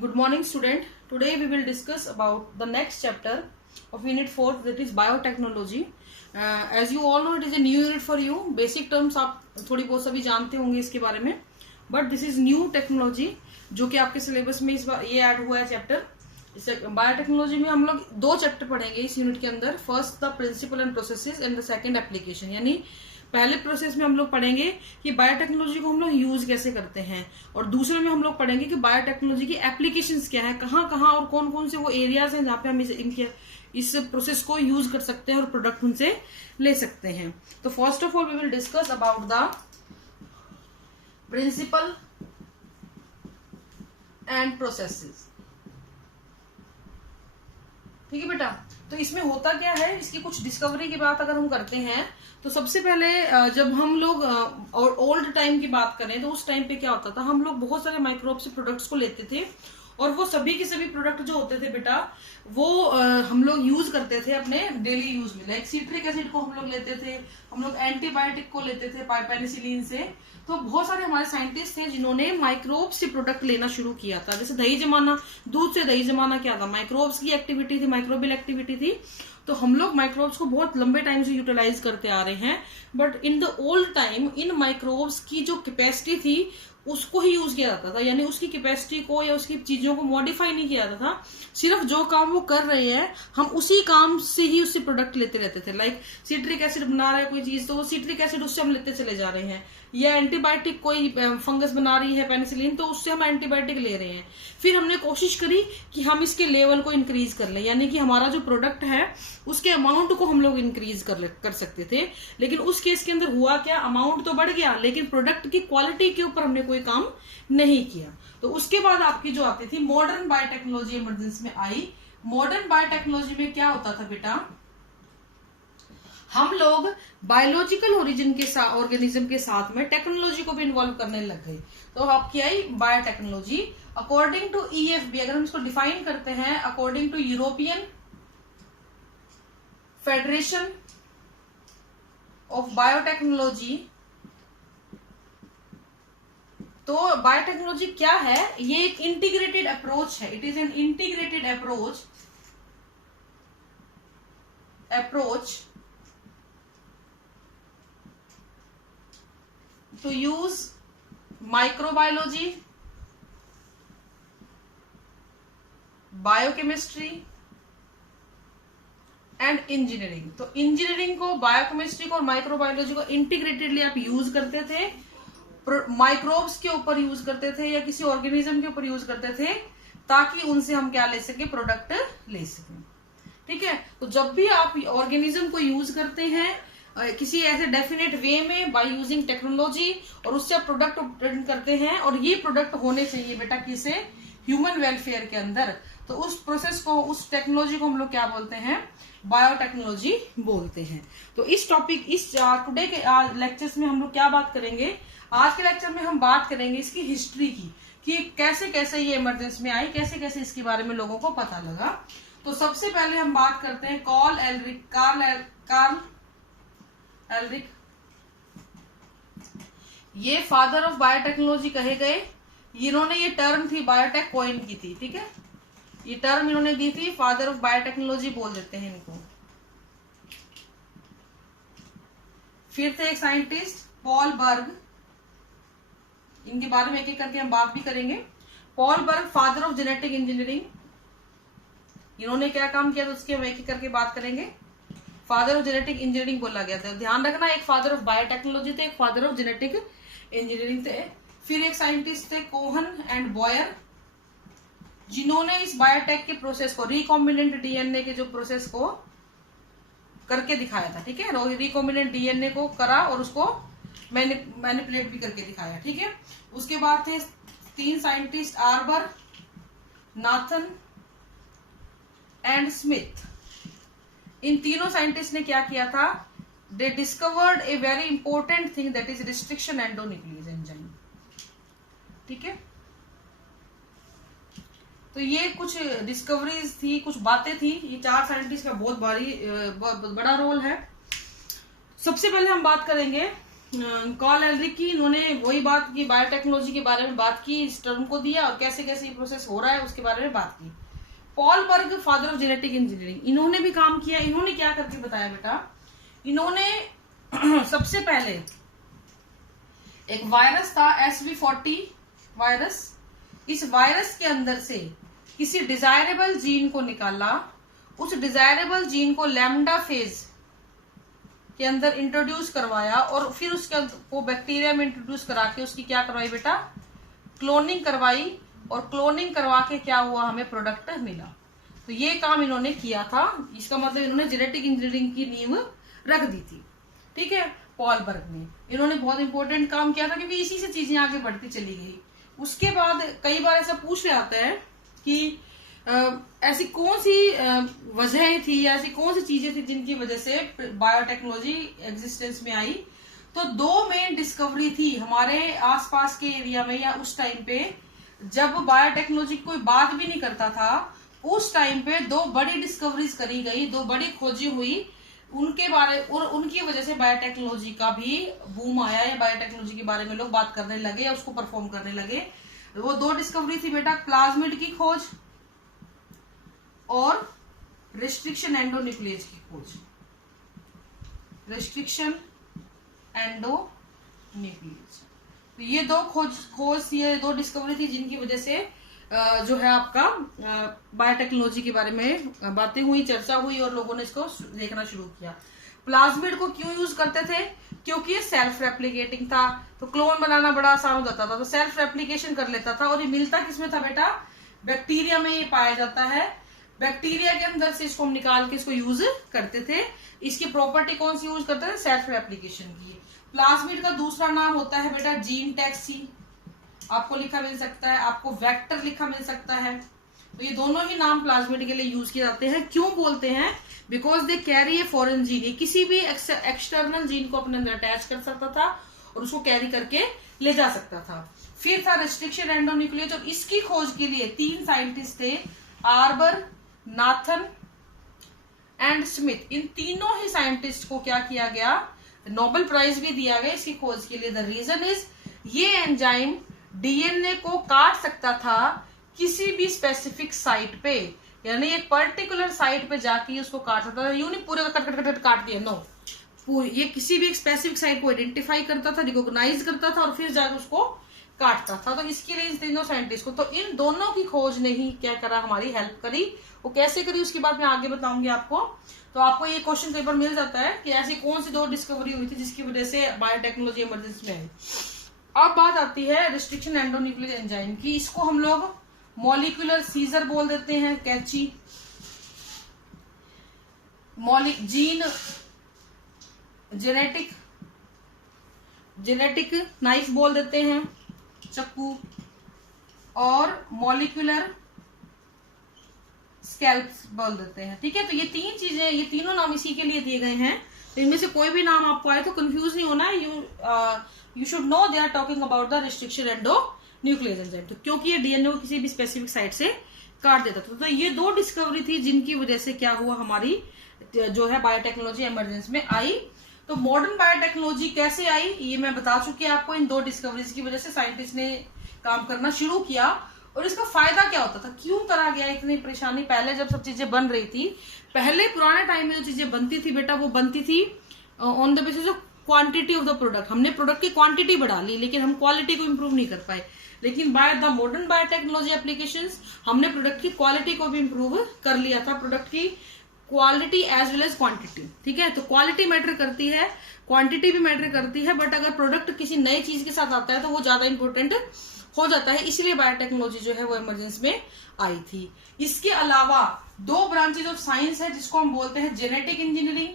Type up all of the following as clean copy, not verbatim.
Good morning, student. Today we will discuss about the next chapter of Unit 4, that is Biotechnology. As you all know, it is a new unit for you. Basic terms आप थोड़ी बहुत सभी जानते होंगे इसके बारे में, but this is new technology जो कि आपके सिलेबस में इस बार ये ऐड हुआ है चैप्टर. बायोटेक्नोलॉजी में हम लोग 2 चैप्टर पढ़ेंगे इस यूनिट के अंदर. First the principle and processes and the second application. यानी पहले प्रोसेस में हम लोग पढ़ेंगे कि बायोटेक्नोलॉजी को हम लोग यूज कैसे करते हैं, और दूसरे में हम लोग पढ़ेंगे कि बायोटेक्नोलॉजी की एप्लीकेशंस क्या है, कहाँ कहाँ और कौन कौन से वो एरियाज हैं जहाँ पे हम इस प्रोसेस को यूज कर सकते हैं और प्रोडक्ट उनसे ले सकते हैं. तो first of all we will discuss about the principle and processes. ठीक है बेटा. तो इसमें होता क्या है, इसकी कुछ डिस्कवरी की बात अगर हम करते हैं तो सबसे पहले जब हम लोग ओल्ड टाइम की बात करें तो उस टाइम पे क्या होता था, हम लोग बहुत सारे माइक्रोब से प्रोडक्ट्स को लेते थे और वो सभी के सभी प्रोडक्ट जो होते थे बेटा वो हम लोग यूज करते थे अपने डेली यूज में. लाइक सिट्रिक एसिड को हम लोग लेते थे, हम लोग एंटीबायोटिक को लेते थे पेनिसिलिन से. तो बहुत सारे हमारे साइंटिस्ट थे जिन्होंने माइक्रोब से प्रोडक्ट लेना शुरू किया था. जैसे दही जमाना, दूध से दही जमाना क्या था, माइक्रोब्स की एक्टिविटी थी, माइक्रोबियल एक्टिविटी थी. तो हम लोग माइक्रोब्स को बहुत लंबे टाइम से यूटिलाइज करते आ रहे हैं. But in the old time in microbes की जो कैपेसिटी थी उसको ही यूज किया जाता था. यानी उसकी कैपेसिटी को या उसकी चीजों को मॉडिफाई नहीं किया जाता था. सिर्फ जो काम वो कर रहे हैं हम उसी काम से ही उससे प्रोडक्ट लेते रहते थे. लाइक सिट्रिक एसिड बना रहा है कोई चीज तो वो सिट्रिक एसिड उससे हम लेते चले जा रहे हैं, या एंटीबायोटिक कोई फंगस बना रही है पेनिसिलिन तो उससे हम एंटीबायोटिक ले रहे हैं. फिर हमने कोशिश करी कि हम इसके लेवल को इंक्रीज कर लें, यानी कि हमारा जो प्रोडक्ट है उसके अमाउंट को हम लोग इंक्रीज कर सकते थे. लेकिन उस केस के अंदर हुआ क्या, अमाउंट तो बढ़ गया लेकिन प्रोडक्ट की क्वालिटी के ऊपर हमने कोई काम नहीं किया. तो उसके बाद आपकी जो आती थी मॉडर्न बायोटेक्नोलॉजी इमरजेंसी में आई. मॉडर्न बायोटेक्नोलॉजी में क्या होता था बेटा, हम लोग बायोलॉजिकल ओरिजिन के साथ ऑर्गेनिज्म के साथ में टेक्नोलॉजी को भी इन्वॉल्व करने लग गए. तो आपकी आई बायोटेक्नोलॉजी अकॉर्डिंग टू EFB. अगर हम इसको डिफाइन करते हैं according to European Federation of biotechnology, तो बायोटेक्नोलॉजी क्या है, ये एक इंटीग्रेटेड अप्रोच है. It is an integrated approach to use microbiology, biochemistry and engineering. तो इंजीनियरिंग को, बायोकेमिस्ट्री को और माइक्रोबायोलॉजी को इंटीग्रेटेडली आप यूज करते थे. माइक्रोब्स के ऊपर यूज करते थे या किसी ऑर्गेनिज्म के ऊपर यूज करते थे ताकि उनसे हम क्या ले सके, प्रोडक्ट ले सके. ठीक है. तो जब भी आप ऑर्गेनिज्म को यूज करते हैं किसी ऐसे डेफिनेट वे में बाय यूजिंग टेक्नोलॉजी और उससे आप प्रोडक्ट प्रेजेंट करते हैं, और ये प्रोडक्ट होने चाहिए बेटा किसे, ह्यूमन वेलफेयर के अंदर. तो उस प्रोसेस को, उस टेक्नोलॉजी को हम लोग क्या बोलते हैं, बायोटेक्नोलॉजी बोलते हैं. तो इस टॉपिक, इस टुडे के लेक्चर्स में हम लोग क्या बात करेंगे, आज के लेक्चर में हम बात करेंगे इसकी हिस्ट्री की, कि कैसे कैसे ये इमरजेंसी में आई, कैसे कैसे इसके बारे में लोगों को पता लगा. तो सबसे पहले हम बात करते हैं कार्ल एलरिक. ये फादर ऑफ बायोटेक्नोलॉजी कहे गए. इन्होंने ये टर्म थी बायोटेक कॉइन की थी. ठीक है, ये टर्म इन्होंने दी थी, फादर ऑफ बायोटेक्नोलॉजी बोल देते हैं इनको. फिर थे एक साइंटिस्ट पॉल बर्ग, इनके बारे में एक एक करके हम बात भी करेंगे. Paul Berg father of genetic engineering. इन्होंने क्या काम किया तो उसके हम एक एक करके बात करेंगे. फादर ऑफ जेनेटिक इंजीनियरिंग बोला गया था, ध्यान रखना. एक फादर ऑफ बायोटेक्नोलॉजी थे, एक फादर ऑफ जेनेटिक इंजीनियरिंग थे. फिर एक साइंटिस्ट थे कोहन एंड बॉयर, जिन्होंने इस बायोटेक के प्रोसेस को, रिकॉम्बिनेंट डीएनए के जो प्रोसेस को करके दिखाया था. ठीक है, रिकॉम्बिनेंट डीएनए को करा और उसको मैनिपुलेट भी करके दिखाया. ठीक है. उसके बाद थे 3 scientist Arber, Nathan and Smith. इन तीनों साइंटिस्ट ने क्या किया था, they discovered a very important thing that is restriction endonuclease enzyme. ठीक है. तो ये कुछ डिस्कवरीज थी, कुछ बातें थी. ये 4 साइंटिस्ट का बहुत बड़ा रोल है. सबसे पहले हम बात करेंगे कॉल एलरिक की, इन्होंने वही बात की, बायोटेक्नोलॉजी के बारे में बात की, इस टर्म को दिया और कैसे कैसे ये प्रोसेस हो रहा है उसके बारे में बात की। Paul Berg, father of genetic engineering, इन्होंने भी काम किया। इन्होंने क्या करके बताया बेटा, इन्होंने सबसे पहले एक वायरस था SV40 वायरस, इस वायरस के अंदर से किसी डिजायरेबल जीन को निकाला, उस डिजायरेबल जीन को लैम्डा फेज के अंदर इंट्रोड्यूस करवाया और फिर उसके वो बैक्टीरिया में इंट्रोड्यूस करा के उसकी क्या करवाई बेटा, क्लोनिंग करवाई, और क्लोनिंग करवा के क्या हुआ, हमें प्रोडक्ट मिला। तो ये काम इन्होंने किया था, इसका मतलब इन्होंने जेनेटिक इंजीनियरिंग की नींव रख दी थी। ठीक है, पॉल बर्ग ने, इन्होंने बहुत इंपॉर्टेंट काम किया था क्योंकि इसी से चीजें आगे बढ़ती चली गई। उसके बाद कई बार ऐसा पूछ जाता है कि ऐसी कौन सी वजह थी या ऐसी कौन सी चीजें थी जिनकी वजह से बायोटेक्नोलॉजी एग्जिस्टेंस में आई। तो दो मेन डिस्कवरी थी हमारे आसपास के एरिया में, या उस टाइम पे जब बायोटेक्नोलॉजी कोई बात भी नहीं करता था, उस टाइम पे दो बड़ी डिस्कवरीज करी गई, दो बड़ी खोजी हुई, उनके बारे और उनकी वजह से बायोटेक्नोलॉजी का भी बूम आया, या बायोटेक्नोलॉजी के बारे में लोग बात करने लगे या उसको परफॉर्म करने लगे। वो दो डिस्कवरी थी बेटा, प्लाज्मिड की खोज और रिस्ट्रिक्शन एंडोन्यूक्लियस की खोज। रिस्ट्रिक्शन एंडोन्यूक्लियस, तो ये दो खोज थी, ये दो डिस्कवरी थी जिनकी वजह से जो है आपका बायोटेक्नोलॉजी के बारे में बातें हुई, चर्चा हुई और लोगों ने इसको देखना शुरू किया। प्लाज्मिड को क्यों यूज करते थे, क्योंकि ये सेल्फ रेप्लिकेटिंग था, तो क्लोन बनाना बड़ा आसान हो जाता था, तो सेल्फ रेप्लिकेशन कर लेता था। और ये मिलता किसमें था बेटा, बैक्टीरिया में ये पाया जाता है, बैक्टीरिया के अंदर से इसको हम निकाल के इसको यूज करते थे। इसकी प्रॉपर्टी कौन सी यूज करते थे, सेल्फ रेप्लिकेशन की। प्लाज्मिड का दूसरा नाम होता है बेटा जीन टैक्सी, आपको लिखा मिल सकता है, आपको वेक्टर लिखा मिल सकता है। तो ये दोनों ही नाम प्लाज्मिड के लिए यूज किए जाते हैं। क्यों बोलते हैं, because they carry a foreign gene, ये किसी भी एक्सटर्नल जीन को अपने अंदर अटैच कर सकता था और उसको कैरी करके ले जा सकता था। फिर था रिस्ट्रिक्शन एंडोन्यूक्लियस, और इसकी खोज के लिए 3 साइंटिस्ट थे, आर्बर, नाथन एंड स्मिथ। इन तीनों ही साइंटिस्ट को क्या किया गया, नोबेल प्राइज भी दिया गया इसकी खोज के लिए। द रीजन इज, ये एंजाइम डीएनए को काट सकता था किसी भी स्पेसिफिक साइट पे, यानी एक पर्टिकुलर साइट पे जाके उसको काट सकता था, यूं नहीं पूरे कट काट दिया, नो, ये किसी भी एक स्पेसिफिक साइट को आइडेंटिफाई करता था, रिकॉग्नाइज करता था और फिर जाकर उसको काटता था। तो इसके लिए इन तीनों साइंटिस्ट को, तो इन दोनों की खोज ने ही क्या करा, हमारी हेल्प करी। वो कैसे करी उसकी बात मैं आगे बताऊंगी आपको। तो आपको ये क्वेश्चन पेपर मिल जाता है कि ऐसी कौन सी दो डिस्कवरी हुई थी जिसकी वजह से बायोटेक्नोलॉजी इमरजेंसी में आई। अब बात आती है रिस्ट्रिक्शन एंडोन्यूक्लियस एंजाइम की। इसको हम लोग मॉलिक्यूलर सीजर बोल देते हैं, कैंची, जीन जेनेटिक नाइफ बोल देते हैं, चाकू, और मॉलिक्यूलर स्कैल्प्स बोल देते हैं। ठीक है, तो ये 3 चीजें, ये तीनों नाम इसी के लिए दिए गए हैं। तो इनमें से कोई भी नाम आपको आए तो कंफ्यूज नहीं होना है, you should know they are talking about the restriction endonuclease enzyme. तो क्योंकि ये डीएनए को किसी भी स्पेसिफिक साइट से काट देता था। तो ये 2 डिस्कवरी थी जिनकी वजह से क्या हुआ, हमारी जो है बायोटेक्नोलॉजी इमरजेंसी में आई। तो मॉडर्न बायोटेक्नोलॉजी कैसे आई ये मैं बता चुकी आपको। इन 2 डिस्कवरीज की वजह से साइंटिस्ट ने काम करना शुरू किया, और इसका फायदा क्या होता था, क्यों करा गया इतनी परेशानी। पहले जब सब चीजें बन रही थी, पहले पुराने टाइम में जो चीजें बनती थी बेटा, वो बनती थी on the basis of quantity of the product. हमने प्रोडक्ट की क्वांटिटी बढ़ा ली लेकिन हम क्वालिटी को इंप्रूव नहीं कर पाए। लेकिन by the modern biotechnology applications हमने प्रोडक्ट की क्वालिटी को भी इंप्रूव कर लिया था, प्रोडक्ट की quality as well as quantity. ठीक है, तो क्वालिटी मैटर करती है, क्वांटिटी भी मैटर करती है, बट अगर प्रोडक्ट किसी नई चीज के साथ आता है तो वो ज्यादा इंपॉर्टेंट हो जाता है। इसलिए बायोटेक्नोलॉजी जो है वो इमरजेंसी में आई थी। इसके अलावा 2 ब्रांचेज ऑफ साइंस है जिसको हम बोलते हैं जेनेटिक इंजीनियरिंग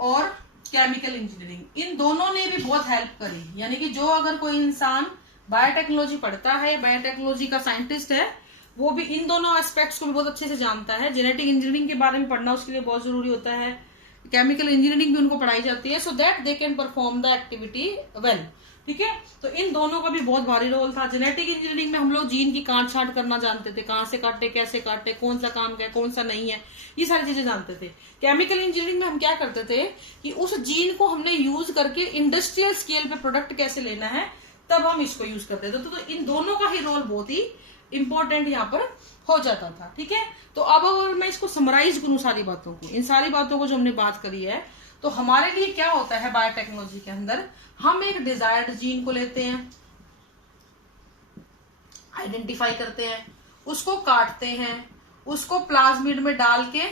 और केमिकल इंजीनियरिंग। इन दोनों ने भी बहुत हेल्प करी, यानी कि जो अगर कोई इंसान बायोटेक्नोलॉजी पढ़ता है, बायोटेक्नोलॉजी का साइंटिस्ट है, वो भी इन दोनों एस्पेक्ट्स को भी बहुत अच्छे से जानता है। जेनेटिक इंजीनियरिंग के बारे में पढ़ना उसके लिए बहुत जरूरी होता है, केमिकल इंजीनियरिंग भी उनको पढ़ाई जाती है, so that they can perform the activity well. ठीक है। तो इन दोनों का भी बहुत भारी रोल था। जेनेटिक इंजीनियरिंग में हम लोग जीन की काट छाट करना जानते थे, कहाँ से काटे, कैसे काटे, कौन सा काम है, कौन सा नहीं है, ये सारी चीजें जानते थे। केमिकल इंजीनियरिंग में हम क्या करते थे कि उस जीन को हमने यूज करके इंडस्ट्रियल स्केल पे प्रोडक्ट कैसे लेना है, तब हम इसको यूज करते थे। तो इन दोनों का ही रोल बहुत ही इंपॉर्टेंट यहाँ पर हो जाता था, ठीक है। तो अब अगर मैं इसको समराइज करूं सारी बातों को, इन सारी बातों को जो हमने बात करी है, तो हमारे लिए क्या होता है बायोटेक्नोलॉजी के अंदर, हम एक डिजायर्ड जीन को लेते हैं, आइडेंटिफाई करते हैं, उसको काटते हैं, उसको प्लाज्मिड में डाल के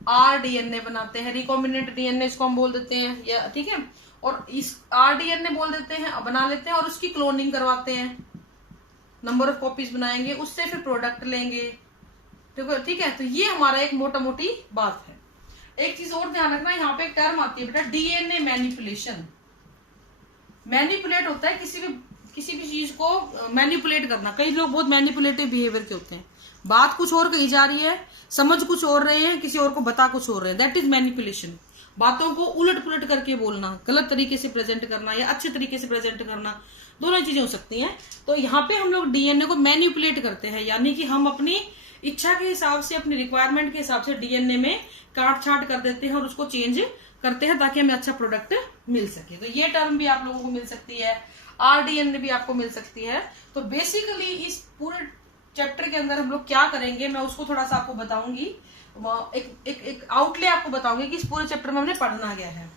आरडीएनए बनाते हैं, रिकॉम्बिनेंट डीएनए इसको हम बोल देते हैं, या ठीक है, और इस आरडीएनए बोल देते हैं, बना लेते हैं, और उसकी क्लोनिंग करवाते हैं, नंबर ऑफ कॉपीज बनाएंगे, उससे फिर प्रोडक्ट लेंगे, ठीक है। तो ये हमारा एक मोटा मोटी बात है। एक चीज और ध्यान रखना, यहाँ पे एक टर्म आती है बेटा, डीएनए मैनिपुलेशन। मैनिपुलेट होता है किसी भी चीज को मैनिपुलेट करना। कई लोग बहुत मैनिपुलेटिव बिहेवियर के होते हैं, बात कुछ और कही जा रही है, समझ कुछ और रहे हैं, किसी और को बता कुछ और रहे हैं, दैट इज मैनिपुलेशन। बातों को उलट पुलट करके बोलना, गलत तरीके से प्रेजेंट करना या अच्छे तरीके से प्रेजेंट करना, दोनों चीजें हो सकती हैं। तो यहाँ पे हम लोग डीएनए को मैनिपुलेट करते हैं, यानी कि हम अपनी इच्छा के हिसाब से, अपनी रिक्वायरमेंट के हिसाब से डीएनए में काट छाट कर देते हैं और उसको चेंज करते हैं ताकि हमें अच्छा प्रोडक्ट मिल सके। तो ये टर्म भी आप लोगों को मिल सकती है, आरडीएनए भी आपको मिल सकती है। तो बेसिकली इस पूरे चैप्टर के अंदर हम लोग क्या करेंगे, मैं उसको थोड़ा सा आपको बताऊंगी, एक आउटले आपको बताऊंगी कि इस पूरे चैप्टर में हमने पढ़ना गया है।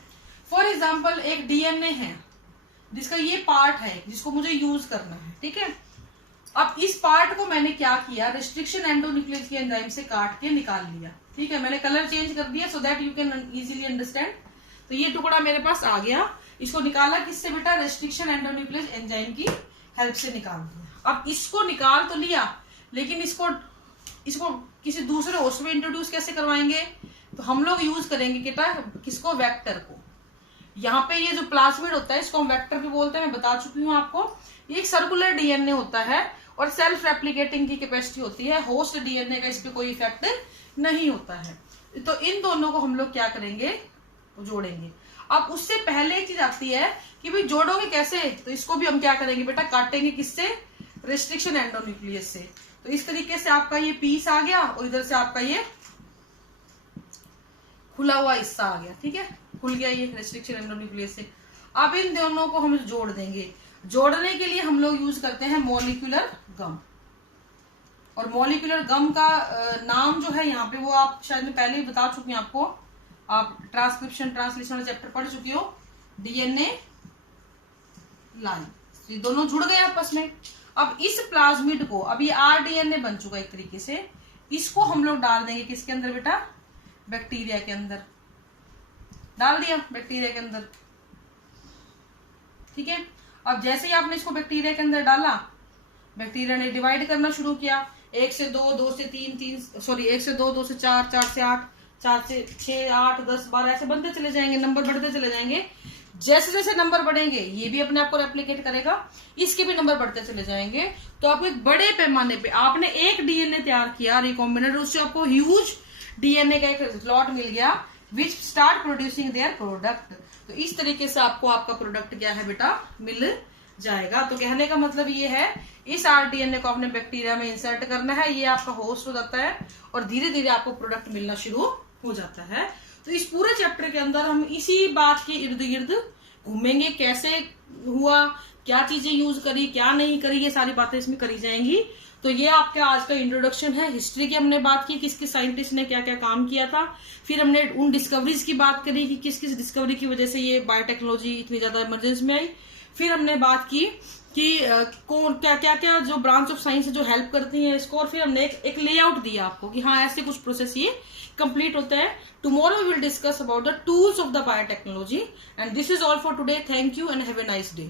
फॉर एग्जाम्पल एक डीएनए है जिसका ये पार्ट है जिसको मुझे यूज करना है, ठीक है। अब इस पार्ट को मैंने क्या किया, रेस्ट्रिक्शन एंडोन्यूक्लियस की एंजाइम से काट के निकाल लिया, ठीक है। मैंने कलर चेंज कर दिया so that you can easily understand. तो ये टुकड़ा मेरे पास आ गया, इसको निकाला किससे बेटा, रेस्ट्रिक्शन एंडोन्यूक्लियस एंजाइम की हेल्प से निकाल दिया। अब इसको निकाल तो लिया, लेकिन इसको किसी दूसरे होस्ट में इंट्रोड्यूस कैसे करवाएंगे, तो हम लोग यूज करेंगे किसको, वेक्टर को। यहाँ पे ये जो प्लाज्मिड होता है इसको हम वेक्टर भी बोलते हैं, मैं बता चुकी हूँ आपको। ये एक सर्कुलर डीएनए होता है और सेल्फ रेप्लिकेटिंग की कैपेसिटी होती है, होस्ट डीएनए का इस पे कोई इफेक्ट नहीं होता है। तो इन दोनों को हम लोग क्या करेंगे, जोड़ेंगे। अब उससे पहले एक चीज आती है कि भाई जोड़ोगे कैसे, तो इसको भी हम क्या करेंगे बेटा, काटेंगे किससे, रेस्ट्रिक्शन एंडोन्यूक्लियस से। तो इस तरीके से आपका ये पीस आ गया और इधर से आपका ये खुला हुआ हिस्सा आ गया, ठीक है, खुल गया ये रेस्ट्रिक्शन एंडोन्यूक्लियस से। अब इन दोनों को हम जोड़ देंगे। जोड़ने के लिए हम लोग यूज करते हैं मॉलिक्यूलर गम, और मॉलिक्यूलर गम का नाम जो है यहाँ पे वो आप शायद मैं पहले ही बता चुकी हूँ आपको, आप ट्रांसलेशन चैप्टर पढ़ चुकी हो, डीएनए लाइन। ये दोनों जुड़ गए आपस में। अब इस प्लाज्मिड को, अब ये आरडीएनए बन चुका एक तरीके से, इसको हम लोग डाल देंगे किसके अंदर बेटा, बैक्टीरिया के अंदर। डाल दिया बैक्टीरिया के अंदर, ठीक है। अब जैसे ही आपने इसको बैक्टीरिया के अंदर डाला, बैक्टीरिया ने डिवाइड करना शुरू किया, 1 से 2, 2 से 3, 1 से 2, 2 से 4, 4 से 8, 4 से 6, 8, 10, 12 ऐसे बनते चले जाएंगे, नंबर बढ़ते चले जाएंगे। जैसे जैसे नंबर बढ़ेंगे ये भी अपने आप को रेप्लिकेट करेगा, इसके भी नंबर बढ़ते चले जाएंगे। तो आपको एक बड़े पैमाने पे आपने एक डीएनए तैयार किया रिकॉम्बिनेंट, उससे आपको ह्यूज डीएनए का एक लॉट मिल गया which start producing their product. तो इस तरीके से आपको आपका प्रोडक्ट क्या है बेटा, मिल जाएगा। तो कहने का मतलब ये है, इस आरडीएनए को आपने बैक्टीरिया में इंसर्ट करना है, ये आपका होस्ट हो जाता है और धीरे धीरे आपको प्रोडक्ट मिलना शुरू हो जाता है। तो इस पूरे चैप्टर के अंदर हम इसी बात के इर्द गिर्द घूमेंगे, कैसे हुआ, क्या चीजें यूज करी, क्या नहीं करी, ये सारी बातें इसमें करी जाएंगी। तो ये आपका आज का इंट्रोडक्शन है। हिस्ट्री की हमने बात की, किस किस साइंटिस्ट ने क्या क्या काम किया था, फिर हमने उन डिस्कवरीज की बात करी कि किस किस डिस्कवरी की वजह से ये बायोटेक्नोलॉजी इतनी ज्यादा इमरजेंसी में आई। फिर हमने बात की कि कौन क्या क्या क्या जो ब्रांच ऑफ साइंस है जो हेल्प करती है इसको, और फिर हमने एक लेआउट दिया आपको कि हाँ ऐसे कुछ प्रोसेस ये कंप्लीट होता है। Tomorrow we will discuss about the tools of the biotechnology, and this is all for today. Thank you and have a nice day.